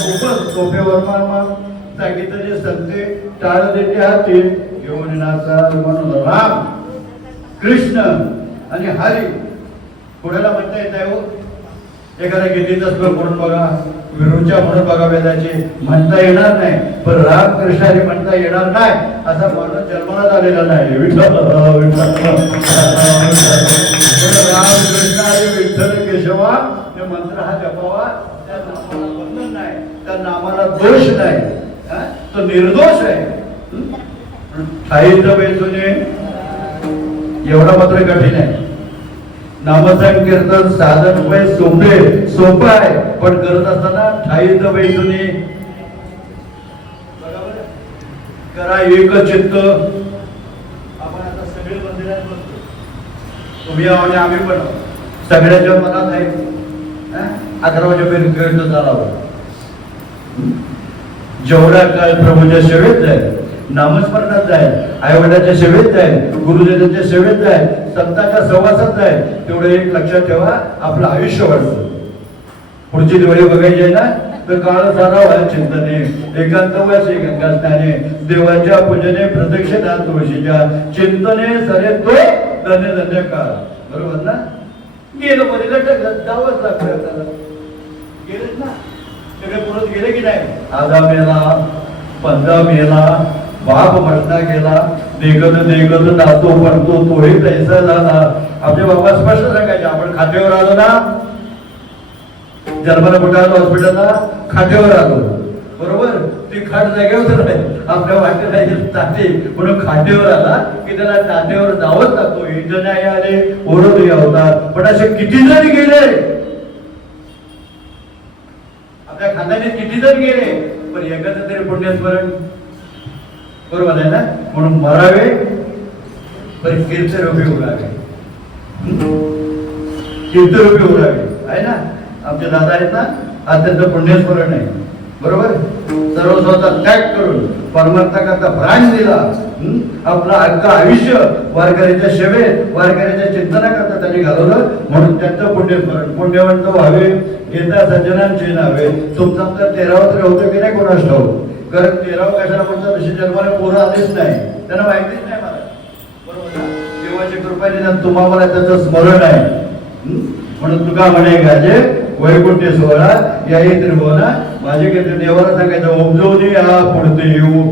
सोपेवर मग सांगितले संते टाळ देते हाती घेऊन नाचा म्हणून राम कृष्ण आणि हरी कोणाला म्हणता येत आहे हो? एखाद्या गीतेचा श्लोक म्हणून बघा, विरूच्या म्हणून बघा, वेदाचे म्हणता येणार नाही, पण राम कृष्णाने म्हणता येणार नाही असा माणूस जन्माला आलेला नाही. विठ्ठल राम कृष्ण आणि विठ्ठल केशवा हे मंत्र हा जपावा. त्या नामाला बंधन नाही, त्या नामाला दोष नाही, तो निर्दोष आहे. साहित्य बेसुने एवढा मात्र कठीण आहे. नामसंकीर्तन साधन उपाय सोपं आहे, पण करत असताना ठाईत बैसुनी करा एक चित्त. आपण आता सगळे मंदिरात बसतो, तुम्ही आणि आम्ही पण सगळ्याच्या मनात आहे 11 वाजेपर्यंत चालावं. जेवढा काळ प्रभूच्या सेवेत जाईल, नामस्मरणात जाईल, आई वडिलांच्या सेवेत जाईल, गुरुजनांच्या सेवेत जाईल, संतांच्या सहवासात जाईल, तेवढं एक लक्षात ठेवा, आपलं आयुष्य वाढतं. पुढची दिवाळी बघायची आहे ना, तर काळ सारा व्हाय चिंतने, एकांतवासी गंगा स्नाने, देवाच्या पूजने प्रदक्षिणा तुळशीच्या, चिंतने सरे तो धन्य धन्य काळ. बरोबर ना? गेलं मध्ये जावंच लागतं. गेलेच ना, सगळे पुरत गेले की नाही? आधा मेला, 15 मेला, बाप म्हटला गेला, देखत देखत नातो पडतो तोही पैसा झाला. आपले बाबा स्पष्ट सांगायचे, आपण खात्यावर आलो ना, जन्माला कुठे आलो? हॉस्पिटलला खात्यावर आलो. बरोबर? ती खाट जागेवर नाही, आपल्या वाटेला ताटे म्हणून खाट्यावर आला की त्याला ताट्यावर जावंच लागतो. इथं नाही आले ओरड होतात, पण असे किती जण गेले, आपल्या खात्याने किती जण गेले, पण एखादं तरी पुण्यस्मरण. बरोबर आहे ना? म्हणून मरावे पण कीर्तरूपी उरावे, कीर्तरूपी उरावे आहे ना. आमचे दादा आहेत ना, अत्यंत पुण्यस्मरण आहे. बरोबर? सर्व स्वतः त्याग करून परमार्थाकरता प्राण दिला. आपलं अख्खं आयुष्य वारकऱ्याच्या सेवेत, वारकऱ्याच्या चिंतनाकरता त्यांनी घालवलं. म्हणून त्यांचं पुण्यस्मरण, पुण्यवंत व्हावे येता सज्जनांची नावे. तुमचा तर 13वा तरी होतं की नाही कोणास ठाऊक? कारण 13वा कशाला म्हणतात, तशी जन्माला पोरं आलीच नाही, त्यांना माहितीच नाही मला. बरोबर ना? देवाची कृपा दिल्यानं तुम्हाला त्याचं स्मरण आहे. म्हणून तुका म्हणे गाजे वैकुंठ सोहळा याही त्रिभुवना माझे काहीतरी देवाला सांगायचं, ओमजवणी हा पुढते येऊ.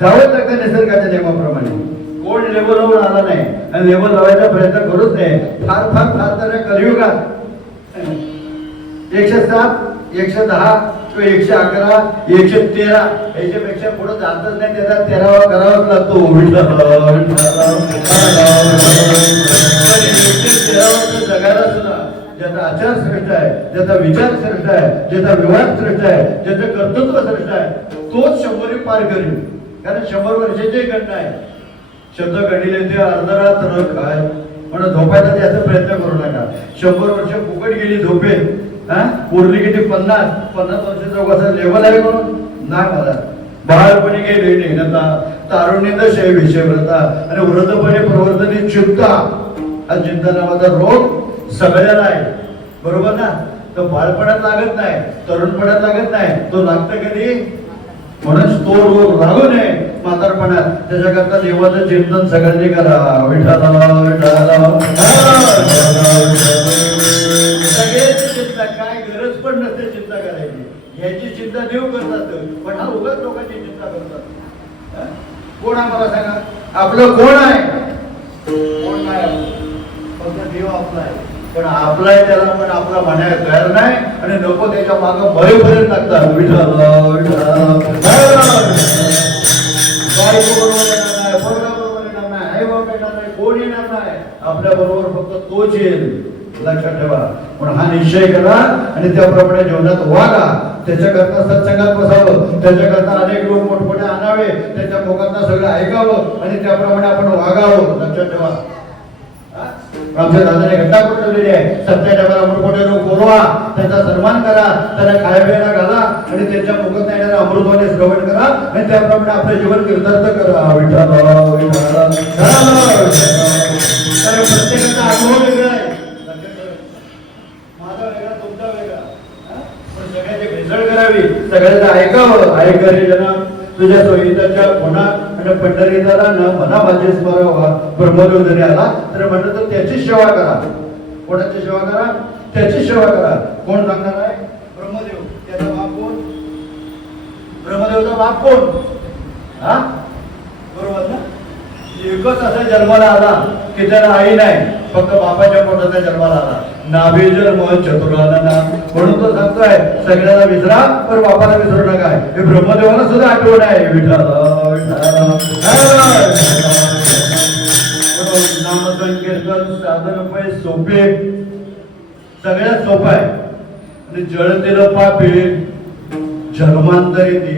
जावंच लागतं निसर्गाच्या नियमाप्रमाणे. कोण लेवलवर आला नाही आणि लेवल लावायचा प्रयत्न करूच नाही. फार फार फार तर कलियुगात 107, 110 किंवा 111, 113 याच्यापेक्षा पुढे जातच नाही. त्याचा 13वा करावाच लागतो. जगायला सुद्धा ज्याचा आचार श्रेष्ठ आहे, ज्याचा विचार श्रेष्ठ आहे, ज्याचा व्यवहार श्रेष्ठ आहे, ज्याचं कर्तृत्व श्रेष्ठ आहे, तोच 100 पार करेल. कारण 100 वर्षाचे गणना आहे. शब्द गणिले ते अर्धरात्र काय म्हणून झोपायचा त्याचा प्रयत्न करू नका. 100 वर्ष फुकट गेली झोपेत. उरली किती? 50 वर्षाचा कसं लेवल आहे म्हणून नाही. मला बाळपणी गेली नेहनता, तारुण्यता शय विषयव्रता आणि वृद्धपणे प्रवर्तनी चिंता. हा चिंता नावाचा रोग सगळ्याला आहे. बरोबर ना? तो बाळपणात लागत नाही, तरुणपणात लागत नाही, तो लागतं कधी? म्हणून तो रोग लागू नये म्हातारपणात. त्याच्याकरता देवाचं चिंतन सगळ्यांनी करा. विठ्ठला विठ्ठला. सगळ्याची चिंता, काय गरज पण नसते चिंता करायची. याची चिंता देव करतात, पण हा उगाच लोकांची चिंता करतात. कोण आहे मला सांगा? आपलं कोण आहे? कोण नाही, फक्त देव आपला आहे. पण आपला आहे त्याला पण आपला म्हणायला तयार नाही आणि नको त्याच्या मागं मरेपर्यंत लागतात. विठ्ठल बायको बरोबर येणार नाही, पोरगा बरोबर येणार नाही, आई बाप येणार नाही, कोण येणार नाही. आपल्या बरोबर फक्त तोच येईल. लक्षात ठेवा. म्हणून हा निश्चय करा आणि त्याप्रमाणे जीवनात वागा. त्याच्याकरता सत्संगात बसावं, त्याच्याकरता अनेक लोक मोठमोठे आणावे, त्याच्या मुखातनं सगळं ऐकावं आणि त्याप्रमाणे आपण वागावं. लक्षात ठेवा. आमच्या दादाने घटना करून ठेवलेली आहे. सत्य टायमाला मोठमोठे लोक बोलवा, त्यांचा सन्मान करा, त्यांना खाया प्यायला घाला आणि त्यांच्या मुखात येणाऱ्या अमृतवाणी श्रवण करा आणि त्याप्रमाणे आपलं जीवन कीर्तन करा. प्रत्येकाचा अनुभव वेगळा आहे. माझा वेगळा, तुमचा वेगळा, पण सगळ्याचे भेसळ मंगळ करावी, सगळ्यांना ऐकावं. ऐकरे जना तुझ्या सोयीच्या कोणा आणि पंढरीला न मना माझे स्मरावा. ब्रह्मदेव जरी आला तर म्हणलं तर त्याची सेवा करा. कोणाची सेवा करा? त्याची सेवा करा. कोण सांगणार आहे? ब्रह्मदेव. त्याचा बाप कोण? ब्रह्मदेवचा बाप कोण? हा बरोबर ना. एकच असा जन्माला आला की त्याला आई नाही, फक्त बापाच्या पोटाचा जन्माला आला. नाभी जन्म चतुराला ना. म्हणून तो सांगतोय सगळ्याला विसरा पण बापाला विसरू नका. हे ब्रह्मदेवाला सुद्धा आठवण आहे. विठ्ठल नामसंकीर्तन साधन उपाय सोपे, सगळ्यात सोपं आहे. आणि जळतेलं पापे जन्मांतरी ती,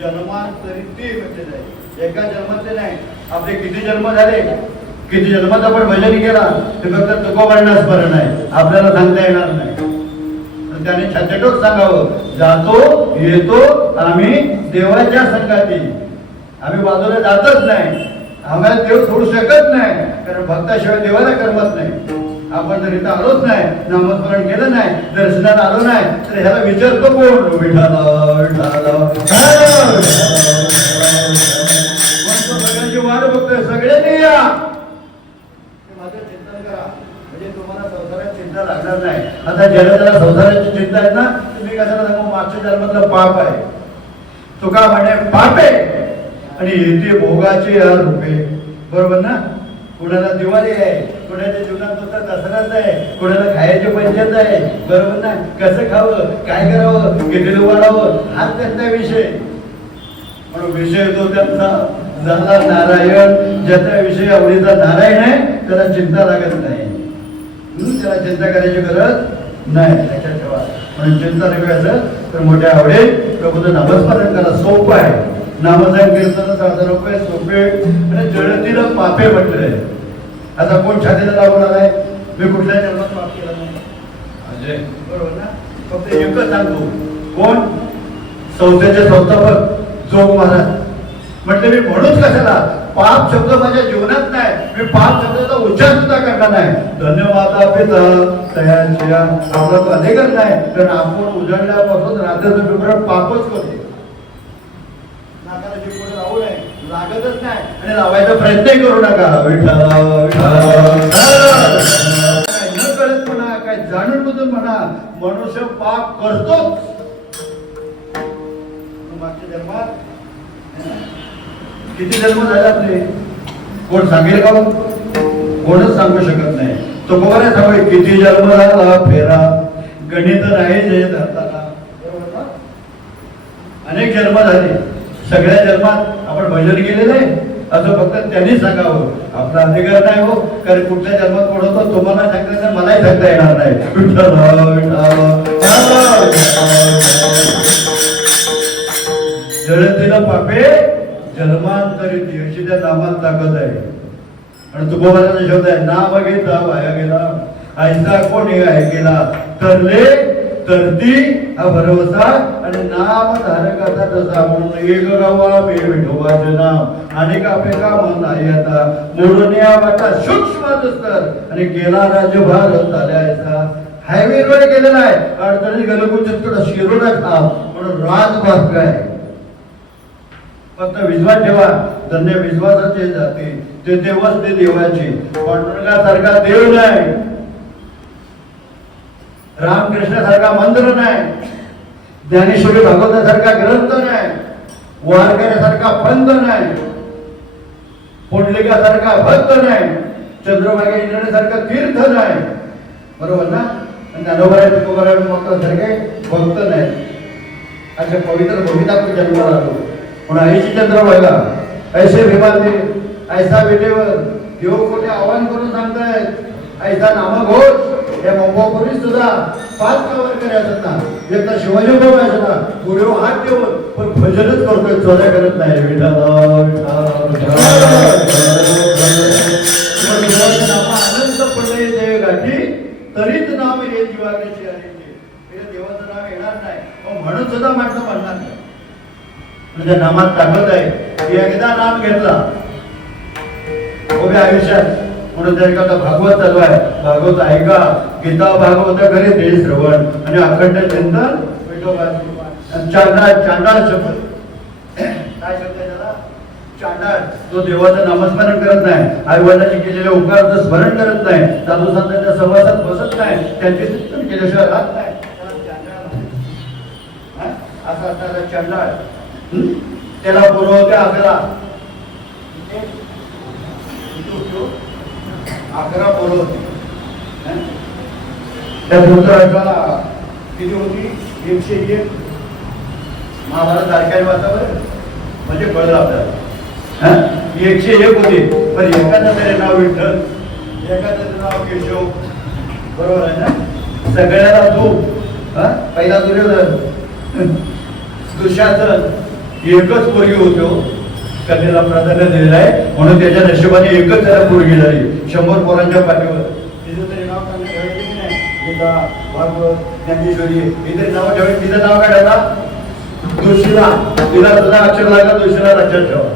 जन्मांतरी ती म्हणजे नाही. एका जन्माचे नाही, आपले किती जन्म झाले, किती जन्मात आपण भजन केला ते फक्त तुकोबांना स्मरण आहे, आपल्याला सांगता येणार नाही. त्याने छातीटोक सांगावं, जातो येतो आम्ही देवाच्या संगाती. आम्ही बाजूला जातच नाही, आम्हाला देव सोडू शकत नाही, कारण भक्ताशिवाय देवाला करमत नाही. आपण जर इथं आलोच नाही, नामस्मरण केलं नाही, दर्शनाला आलो नाही, तर ह्याला विचारतो कोण? सगळ्यांची वाट बघतोय, सगळ्यांनी या माझं चिंतन करा, म्हणजे तुम्हाला संसाराची चिंता लागणार नाही. आता ज्याला संसाराची चिंता आहे ना, तुम्ही कशाला सांगू मागच्या जन्मातलं पाप आहे. तुका म्हणे पाप आहे आणि येते भोगाचे रूपे. बरोबर ना. कुणाला दिवाळी आहे, कुणाच्या जीवनात नुसता दसराच आहे, कुणाला खायची पंचायत आहे. बरोबर ना. कसं खावं, काय करावं, किती वाढावं, हाच त्यांचा विषय. म्हणून विषय तो त्यांचा झाला नारायण. ज्याचा विषय आवडीचा नारायण आहे त्याला चिंता लागत नाही, त्याला चिंता करायची गरज नाही. लक्षात ठेवा. म्हणून चिंता नव्हे असेल तर मोठ्या आवडेल प्रभूचं नामस्मरण करा. सोपं आहे. नामसंकीर्तन साधन रुपये सोपे आणि जळतील पापे म्हटलंय. आता कोण छातीला लावून आलाय? मी कुठल्या जन्मात पाप केला नाही. बरोबर ना. फक्त एकच सांगतो, कोण? संस्थेचे संस्थापक जोग महाराज म्हटले, मी म्हणूच कशाला, पाप शब्द माझ्या जीवनात नाही, मी पाप शब्दाचा उच्चार सुद्धा करणार नाही. धन्यवाद पिता तयाच्या आपला तो अधिकार नाही, कारण आपण उजाडल्यापासून रात्रीचं पेपर पापच करते. नाकाला जिंकून लावू नये, लागतच नाही आणि लावायचा प्रयत्नही करू नका. न कळत म्हणा, काय जाणून बुजून म्हणा, मनुष्य पाप करतोच. मागच्या जन्मात किती जन्म झाले आपले, कोण सांगेल का? कोणच सांगू शकत नाही. तो कोणाला सांगू किती जन्म झाला फेरा, गणित नाही जे धरताना. अनेक जन्म झाले, सगळ्या जन्मात आपण भजन केलेलं आहे असं फक्त त्यांनी सांगावं. आपला अधिकार नाही हो, कारण कुठल्या जन्मात कोण होतो तुम्हाला सांगता नाही, मलाही सांगता येणार नाही. जळतीला पापे जन्मांतरित अशी त्या नामात ताकद आहे. आणि तुकोबाचा शब्द आहे, नाम घेता वाया गेला, ऐसा कोणी आहे केला, तरले तरती हा भरवसा आणि नाम धारकाचा तसा. म्हणून एक गावा मी विठोबाचे नाम आणि कापे का मन आहे आता मोडून या वाटा सूक्ष्म असतात आणि गेला राज्यभार चालायचा. हायवे रोड गेलेला आहे, अडचणी गलगुचत शिरोडा खाव म्हणून राजभाग काय. फक्त विश्वास ठेवा, धन्य विश्वासाचे जाते ते देवच ते देवाचे. पांडुरंगासारखा देव नाही, रामकृष्णासारखा मंत्र नाही, ज्ञानेश्वरी भागवतासारखा ग्रंथ नाही, वारकऱ्यासारखा पंथ नाही, पुंडलिकासारखा भक्त नाही, चंद्रभागा इंद्रासारखा तीर्थ नाही. बरोबर ना. आणि सारखे भक्त नाही. अशा पवित्र भूमिता जन्माला आलो. म्हणून आईची चंद्रभागा ऐसे विवादे ऐसा बेटेवर देव कोठे आव्हान करून सांगतायत, ऐसा नामघोष. या मुंबईपुरी सुद्धा 5 वारकरी असत ना, एकदा शिवाजी बाबा असत ना, पुढे हात ठेवून पण भजनच करतोय, चोऱ्या करत नाही. अनंत पडले देव गाठी तरीच नाव हे जीवाची आले. देवाचं नाव येणार नाही म्हणून सुद्धा म्हटलं म्हणणार नाही. तुझ्या नामात ताकद आहे की एकदा नाम घेतला उभ्या आयुष्यात. म्हणून त्या एखादा भागवत चालू आहे, भागवत ऐका, गीता भागवत घरी ते श्रवण आणि अखंड चिंतन विठोबा चांडाळ चांडाळ शब्द काय शब्द आहे त्याला चांडाळ तो देवाचं नामस्मरण करत नाही आई वडिलांनी केलेले उपकाराचं स्मरण करत नाही साधू संतांच्या सहवासात बसत नाही त्यांचे चिंतन केल्याशिवाय राहत नाही असा असणारा चांडाळ त्याला पुरवते 11 पुरवते त्या धृतराष्ट्राला किती होती 101 महाभारत तारखेने वाचावर म्हणजे कळलं आपल्याला 101 होते पण एकाचं तरी नाव विठ्ठल एकाचं नाव केशव बरोबर आहे ना सगळ्याला तू पहिला दुर्योधन दुशासन एकच पोरगी होतो कन्येला प्राधान्य दिलेलं आहे म्हणून त्याच्या नशिबाने एकच त्याला पोरगी झाली 100 पोरांच्या पाठीवर तिचं तरी नाव चांगलं ठेवायचं की नाही गीता भागवत ज्ञानेश्वरी हे तरी नाव ठेवायचं तिचं नाव काय ठेवला दुशीला तिला तुझा अक्षर लागला दुशीला लक्षात ठेवा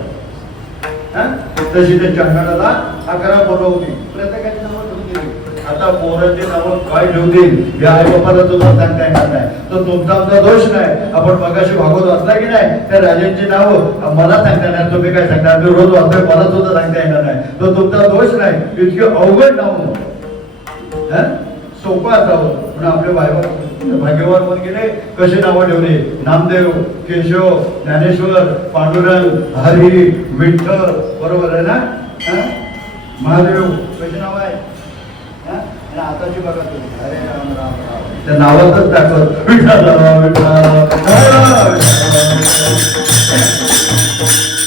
तशी त्या चांडाळाला 11 पोरं होती प्रत्येकाची नावं ठेवून दिली आता पोरांची नावं काय ठेवतील या आई बापाला तुला सांगता येणार नाही तो तुमचा आमचा दोष नाही आपण मगाशी भागवत वाचला की नाही त्या राजांची नावं मला सांगता येणार तुम्ही काय सांगता मी रोज वाचतोय मला सुद्धा सांगता येणार नाही तो तुमचा दोष नाही इतके अवघड नाव सोपं असावं म्हणून आपले भाग्यवान होऊन गेले कसे नावं ठेवले नामदेव केशव ज्ञानेश्वर पांडुरंग हरी विठ्ठल बरोबर आहे ना महादेव कसे नाव आहे आताची बघा तुम्ही अरे राम राम राम त्या नावातच दाखवत विठ्ठल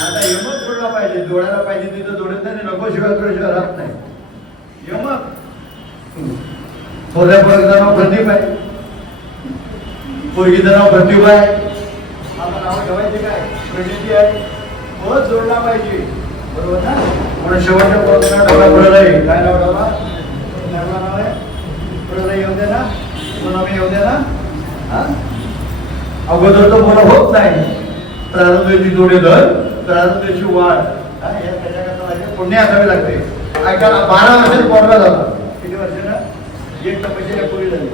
आता यमक जोडला पाहिजे जोडायला पाहिजे तिथं जोडत नाही नको शिवाय राहत नाही यमक थोड्या पोराचं नाव प्रदीप आहे पोरगीचं नाव प्रतिभा आहे आता नाव ठेवायचे काय प्रणिती आहे तोच जोडला पाहिजे बरोबर ना म्हणून शेवटच्या पोराचं नाव ठेवला प्रलय काय नाव ठेवला नाव आहे प्रलय येऊ दे ना पुन्हा येऊ दे ना अगोदर तो मला होत नाही प्रारंभाची जोडे धर प्रारंभाची वाढ त्याच्याकरता पुण्य असावे लागते ऐकायला 12 वर्षात पोरगा झाला किती वर्षाला एक पैसे पुरी झाली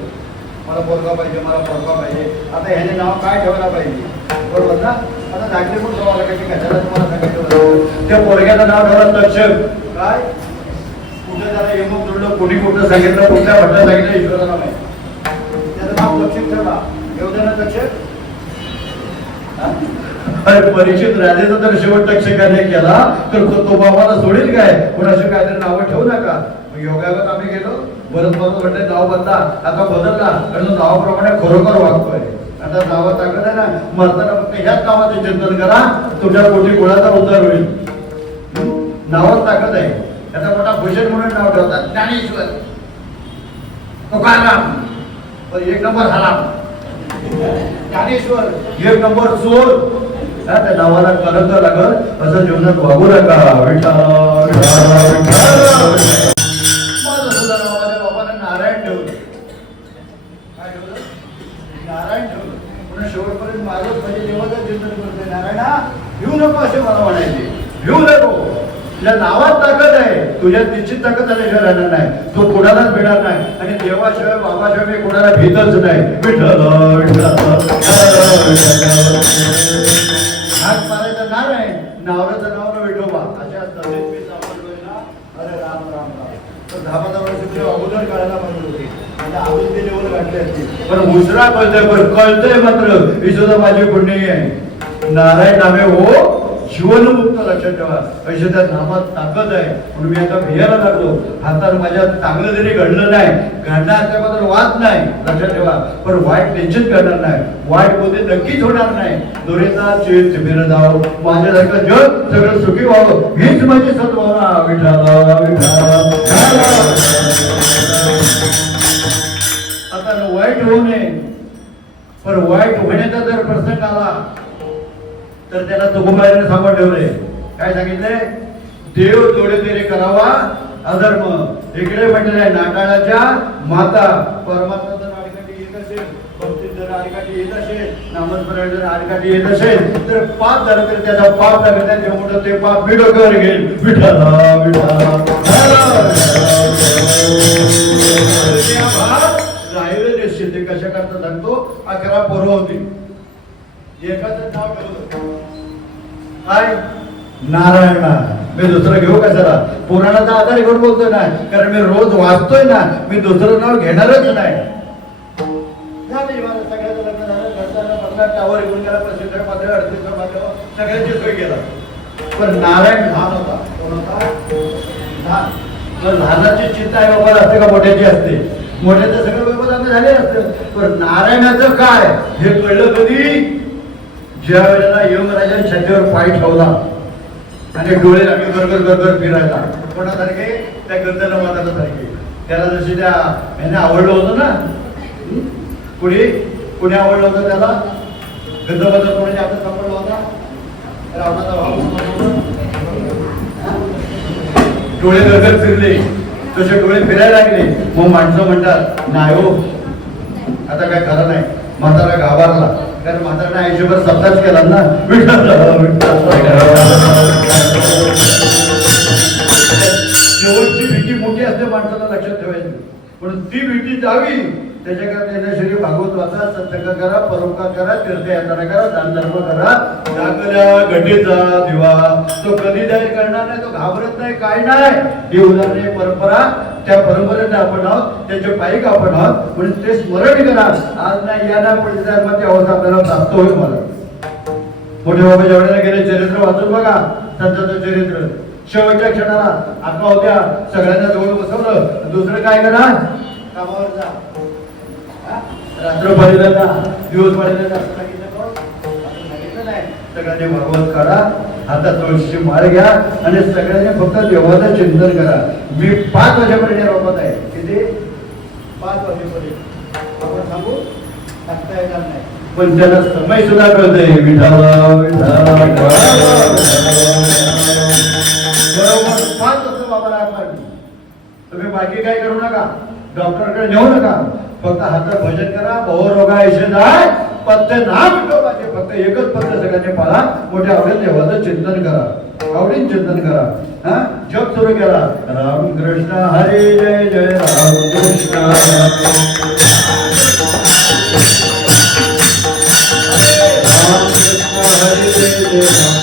मला पोरगा पाहिजे मला पोरगा पाहिजे आता ह्याने नाव काय ठेवायला पाहिजे बरोबर ना आता दाखले पण ठेवावं लागायचे कशाला तुम्हाला सांगितलं त्या पोरग्याचं नाव ठेवलं तक्षक काय कुठे त्याला यमक जोडलं कोणी कुठं सांगितलं कुठल्या भट्टा सांगितलं ईश्वराला माहिती त्याचं नाव तक्षक ठेवला येऊ दे ना तक्षक अरे परीक्षित राजाचा जर शेवट तक्षकाने केला तर तो बाबाला सोडेल काय कोणाशी काहीतरी नावं ठेवू नका योगावर आम्ही गेलो बरंच म्हटलं नाव बदला आता बदलला कारण तो नावाप्रमाणे खरोखर वागतोय आता नावात टाकत आहे ना मरताना फक्त ह्याच नावाचे चिंतन करा तुमच्या पोटी गुणाचा उद्धार होईल नावात टाकत आहे त्याचा मोठा भूषण म्हणून नाव ठेवतात ज्ञानेश्वर तुकाराम पण 1 नंबर हराम ज्ञानेश्वर 1 नंबर चोर त्या नावाला कलंक लागत असं जीवनात वागू नका नारायण ठेवलं काय ठेवलं नारायण ठेवलं म्हणून शेवटपर्यंत माझं म्हणजे देवाचं चिंतन करतोय नारायणा भिऊ नको असे मला म्हणायचे भिऊ नको तुझ्या नावात ताकद आहे तुझ्यात निश्चित ताकद आल्याशिवाय राहणार नाही तो कोणालाच भिणार नाही आणि देवाशिवाय बाबाशिवाय मी कोणाला भीतच नाही विठ्ठल हात मारायचं नारायण नावराचं नाव ना विठोबा अशा अरे राम राम राम तर 10-15 वर्ष अगोदर काढायला पाहिजे होते म्हणजे अजून ते लेवल गाठले असते पण उशिरा कळतंय पण कळतंय मात्र ही सुद्धा माझी पुण्य आहे नारायण नामे हो जीवनमुक्त लक्षात ठेवा अशी त्या नामात ताकद आहे म्हणून मी आता भियायला लागलो हातात माझ्या चांगलं जरी घडलं नाही घडणार त्याबद्दल वाद नाही लक्षात ठेवा पण वाईट निश्चित करणार नाही वाईट बोलते नक्कीच होणार नाही दोरेचा चेत फिरत जावं माझ्यासारखं जग सगळं सुखी व्हावं हीच माझी सद्भावना आता वाईट होऊ नये पण वाईट होण्याचा जर प्रसंग आला तर त्याला तुकोबाईने सांभाळ ठेवले काय सांगितले देव जोडे तेरे करावा अधर्म इकडे म्हटलंय नाटाळाच्या माता परमात्मा जर आडकाठी येत असेल भक्तीत जर आडकाठी येत असेल नामस्मरण जर आडकाठी येत असेल तर पाप झालं तर त्याचा पाप लागत आहे तेव्हा मोठं ते पाप मी डोक्यावर घेईल विठ्ठला राहिले निश्चित कशा करता सांगतो 11 पोरं सर्व होती. एकाचं नाव ठेवलं काय, नारायण. मी दुसरं घेऊ का जरा, पुराणाचा आधार घेऊन बोलतोय ना, कारण मी रोज वाचतोय ना, मी दुसरं नाव घेणारच नाही. सगळ्याचं लग्न झालं, घरच्यांना बंगला टावर घेऊन गेला, प्रसिद्ध पातळी 38 पातळीवर सगळ्यांची सोय केला. पण नारायण लहान होता. कोण होता? लहान. लहानाची चिंता आहे बाबा असते का मोठ्याची असते? मोठ्याचं सगळं व्यवस्था झाले असतं, पण नारायणाचं काय हे कळलं कधी? ज्या वेळेला यमराजाने छातीवर पाय ठेवला आणि डोळे लागले गरगर गरगर फिरायला. कोणासारखे? त्या गंधर्व मातासारखे. त्याला जशी त्या ह्याने आवडलं होतं ना, कुणी आवडलं होतं त्याला? गंधर्वाचा कोणाच्या हातात सापडला होता? रावणाचा भाऊ. डोळे गरगर फिरले, तसे डोळे फिरायला लागले. मग माणसं म्हणतात नाही हो, आता काय खरं नाही. म्हातारा घाबरला, कारण म्हाताराने आयुष्यभर सप्ताच केला ना. शेवटची भीती मोठी असते माणसाला, लक्षात ठेवायची. पण ती भीती जावी त्याच्याकरता श्री भागवत वाचा, सत्संग करा, परोपकार करा, तीर्थयात्रा करा, दानधर्म करा. टाकल्या घटीचा दिवा तो कधी जाहीर करणार नाही, तो घाबरत नाही, काय नाही. ही उदाहरणे परंपरा, त्या परंपरेने आपण आहोत, त्याचे पायिक आपण आहोत. म्हणजे ते स्मरण करा. आज नाही या ना पुढे ती अवस्था आपल्याला प्राप्त होईल. मला मोठे बाबा जेवढ्याला गेले चरित्र वाचून बघा, संतांचं चरित्र. शेवटच्या क्षणाला आत्मा होत्या, सगळ्यांना जवळ बसवलं. दुसरं काय करा? कामावर जा, रात्र पाळीला जा, दिवस पाळीला जा, सांगितलं नाही. सगळ्यांनी भागवत काढा, हातात तुळशीची माळ घ्या आणि सगळ्यांनी फक्त देवाचं चिंतन करा. मी 5 वाजेपर्यंत रोपत आहे. किती? 5 वाजेपर्यंत. आपण सांगू सांगता येणार नाही, पण त्याला समय सुद्धा कळतंय. बरोबर 5 वाजता बाबाला आठ लागली. तुम्ही बाकी काय करू नका, डॉक्टरकडे नेऊ नका, फक्त हातात भजन करा. बहुरोगा ऐसे जाय पत्ते ना विठोबाचे. फक्त एकच पत्र सगळ्यांनी पाळा. मोठ्या आवडीने देवाचं चिंतन करा, आवडीन चिंतन करा. जप सुरू केला. राम कृष्ण हरे जय जय राम कृष्ण राम कृष्ण हरे जय जय राम कृष्ण.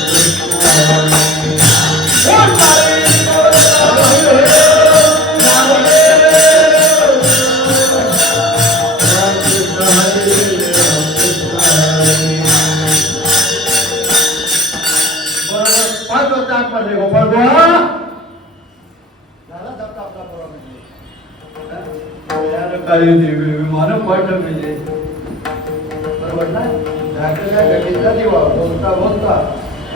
विमान पाठवले बरोबर ना. ढाकल्या घटीचा दिवा बोलता बोलता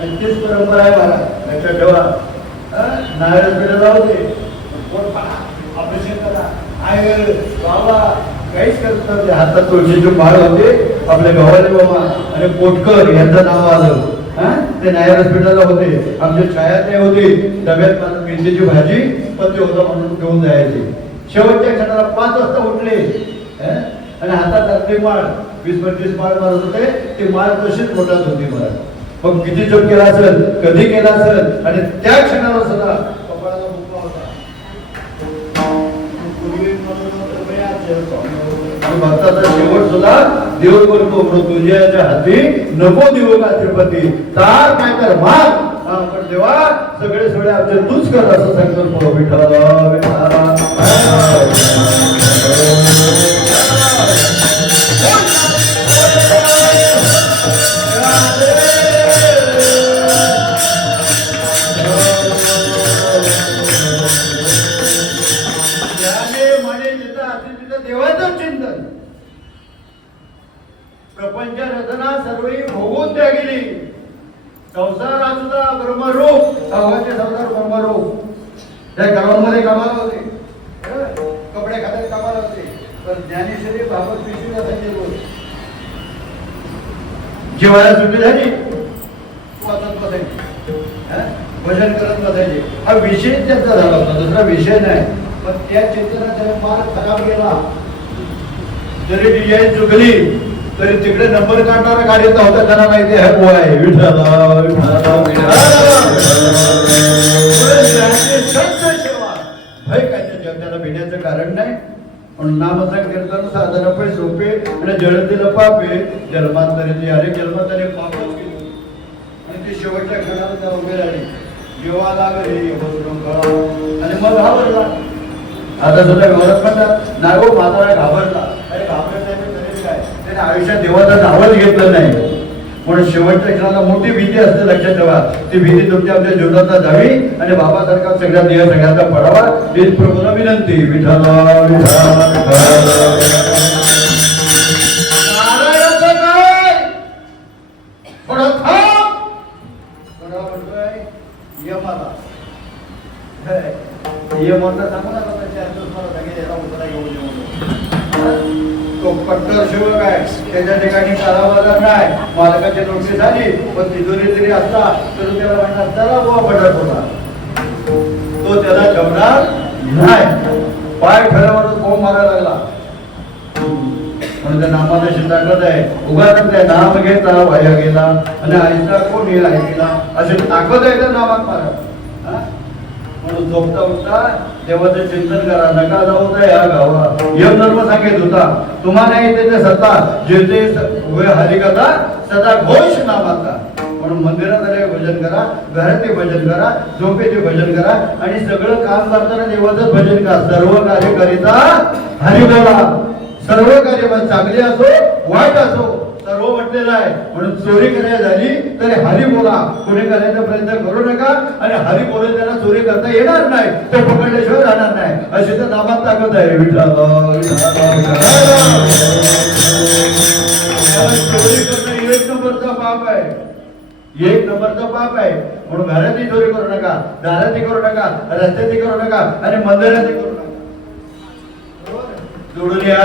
आणि तीच परंपरा आहे. मला लक्षात ठेवा. नारळ जाऊ दे, ऑपरेशन करा, आय बाबा काहीच करत नव्हते. हातात तुळशीची माळ होते. आपल्या गव्हाळे बाबा आणि पोटकर यांचं नाव आलं. ते नायर हॉस्पिटलला होते. आमचे छायाते होते. डब्यात मेथीची भाजी पत्ते होता म्हणून घेऊन जायचे. शेवटच्या क्षणाला 5 वाजता उठले आणि हातात आपली माळ 20-25 माळ मारत होते. ती माळ तशीच पोटात होती. मला मग किती जप केला असेल, कधी केला असेल, आणि त्या क्षणाला सुद्धा कपाळाला मुक्का होता. भक्ताचा शेवट सुद्धा देव करतो. तुझ्या हाती नको देऊ का श्रीपती, तार काय तर माग. पण देवा सगळे सोडे आमचे तूच कर असं संकल्प. देवाचं चिंतन. प्रपंच रचना सर्व भोगून त्या गेली. संसार असुद्धा ब्रह्मरूप, संसार ब्रह्मरूप. त्या गावांमध्ये कामाला होते, कपडे खात्यात कामाला होते. पण ज्ञानेश्वरी बाबत पिशवी असायचे रोज. जेवायला सुट्टी झाली वाचत बसायची, भजन करत बसायचे. हा विषय त्यांचा झाला होता, दुसरा विषय नाही. पण त्या चेतनाचा मार्ग खराब गेला. जरी डिझाईन चुकली तरी तिकडे नंबर काढणारा गाडीचा होता. त्यांना माहिती आहे वो आहे विठ्ठल भय काय त्याला भिण्याचं कारण नाही. म्हणून नामसंकीर्तन साधन सोपे आणि जळतील पापे जन्मांतरी अरे जन्मांतरी पाप केली आणि ती शेवटच्या क्षणाला त्या उभे राहिली जेव्हा लागले आणि मग घाबरला. आता सुद्धा व्यवहारात म्हणतात नाही हो म्हातारा घाबरला. अरे घाबरत नाही तरी काय त्याने आयुष्यात देवाचं नावच घेतलं नाही. म्हणून शेवटच्या क्षणाला मोठी भीती असते लक्षात ठेवा. ती भीती तुमच्या आपल्या जीवनात जावी आणि बाबासारखा सगळ्या देह सगळ्यांचा पडावा हीच प्रभूला विनंती. विठ्ठल नारायणाचं काय थोडं थांब थोडा म्हणतोय यमाला यमाला सांगू नका तो कट्टर शिवक आहे त्याच्या ठिकाणी कारावाला नाही मालकाची नोटीस झाली पण तिजोरी जरी असला तर त्याला म्हणणार चला बुवा पडत होता तो त्याला जमणार नाही. पाय ठरवून कोण मारायला लागला म्हणून त्या नामाला शिंदाटत आहे उगाच त्या नाम घेतला वाया गेला आणि आईचा कोणी ऐकला अशी ताकद आहे त्या नामात मारा. म्हणून झोपता उठता देवाचं चिंतन करा नका जाऊ द्या या गावा. यम धर्म सांगत होता तुम्हाला येते सत्ता जेते हरिकथा सदा घोष नामाचा. म्हणून मंदिरात आले भजन करा घरात भजन करा झोपेचे भजन करा आणि सगळं काम करताना देवाचं भजन करा. सर्व कार्य करिता हरि बोला. सर्व कार्य चांगले असो वाईट असो सर्व म्हटलेलं आहे. म्हणून चोरी करायला झाली तरी हरी बोला. कोणी करायचा प्रयत्न करू नका आणि हरी बोलून त्यांना चोरी करता येणार नाही ते पकडल्याशिवाय राहणार नाही अशी तर नामात ताकद आहे. चोरी करणं एक नंबरचा पाप आहे. एक नंबरचा पाप आहे. म्हणून घरातही चोरी करू नका दारातही करू नका रस्त्यातही करू नका आणि मंदिरातही करू नका. जोडून या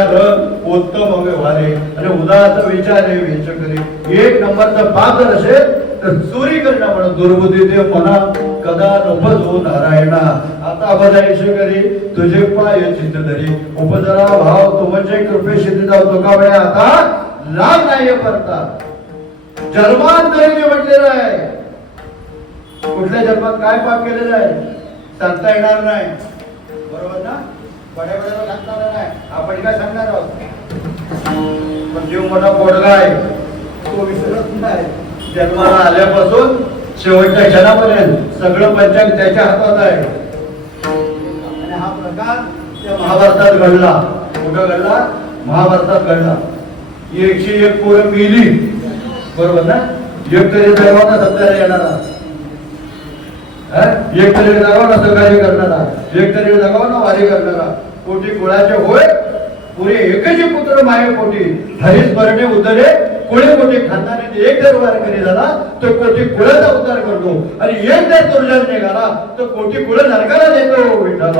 उत्तम व्यवहारे आणि उदार विचारे वेच करी. एक नंबरचा पाप जर असेल तर चोरी करणं म्हणून दुर्बुद्धी देव म्हणा कदा नभजो नारायणा. आता बजायश करी तुझे पाय चित्त धरी उपजरा भाव तुमचे कृपे सिद्धी जाऊ तुका वेळ आता लाभ नाही करता. जन्मांतरी म्हटलेलं आहे. कुठल्या जन्मात काय पाप केलेलं आहे सांगता येणार नाही. बरोबर ना. बड्या बड्याला सांगणार नाही आपण काय सांगणार आहोत. पण जीव मोठा पोटगा आहे तो विसरत नाही. जन्माला आल्यापासून शेवटच्या क्षणापर्यंत सगळं पंचांग त्याच्या हातात आहे. आणि हा प्रकार त्या महाभारतात घडला. कुठं घडला महाभारतात घडला. 101 पोरं मिली बरोबर ना. एक तरी जगावना सत्याला येणारा एक तरी जगावना सहकार्य करणारा एक तरी जगावना वारी करणारा कोटी कुळाचे होय पुरे एकच पुत्र माये कोटी हरीच भरणे उदरे कुळे कोटी खानदानी एक जर वार करी झाला तो कोटी कुळाचा उद्धार करतो आणि एक जर दुर्जन निघाला तो कोटी कुळ नरकाला देतो. विठ्ठल